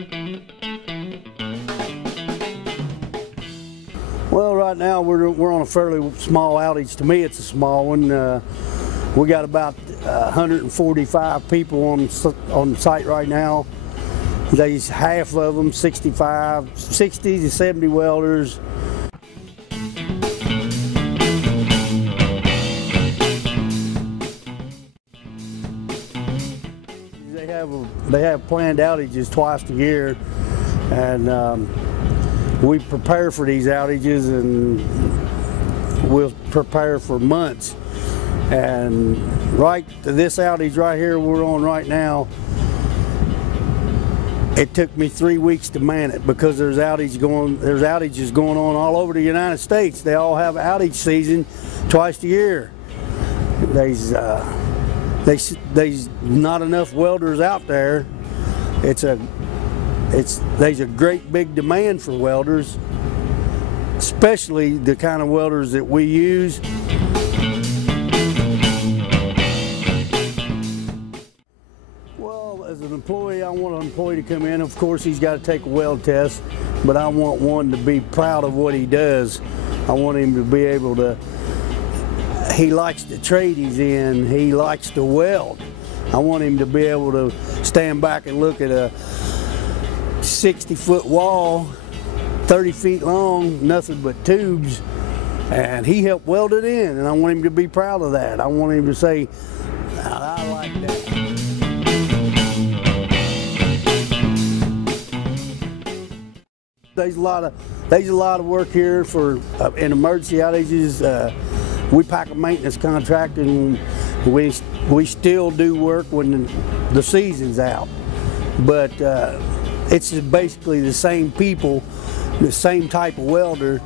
Well, right now we're on a fairly small outage. To me, it's a small one. We got about 145 people on site right now. There's half of them, 60 to 70 welders. They have planned outages twice a year, and we prepare for these outages, and we'll prepare for months. And this outage right here we're on right now, it took me 3 weeks to man it because there's outages going on all over the United States. They all have outage season twice a year. There's not enough welders out there. There's a great big demand for welders, especially the kind of welders that we use. Well, as an employee, I want an employee to come in. Of course, he's got to take a weld test, but I want one to be proud of what he does. I want him to be able to, he likes the trade he's in, he likes to weld. I want him to be able to stand back and look at a 60-foot wall, 30 feet long, nothing but tubes, and he helped weld it in, and I want him to be proud of that. I want him to say, I like that. There's a lot of work here for in emergency outages. We pack a maintenance contract, and we still do work when the season's out, but it's basically the same people, the same type of welder,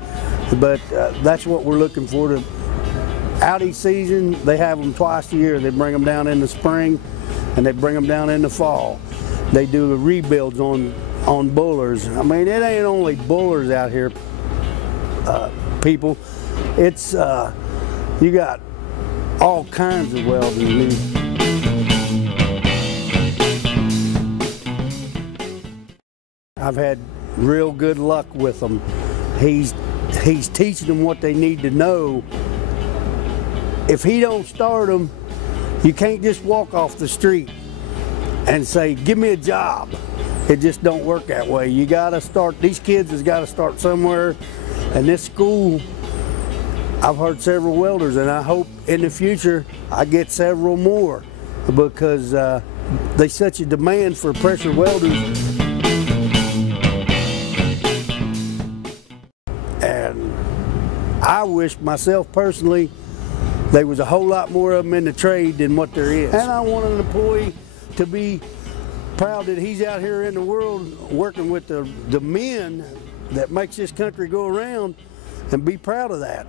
but that's what we're looking for. The outage season, they have them twice a year. They bring them down in the spring and they bring them down in the fall. They do the rebuilds on boilers. I mean, it ain't only boilers out here, people. It's you got all kinds of welding. I've had real good luck with them. He's teaching them what they need to know. If he don't start them, you can't just walk off the street and say, give me a job. It just don't work that way. You gotta start, these kids has gotta start somewhere, and this school, I've heard several welders, and I hope in the future I get several more, because there's such a demand for pressure welders. And I wish myself personally there was a whole lot more of them in the trade than what there is. And I want an employee to be proud that he's out here in the world working with the men that makes this country go around, and be proud of that.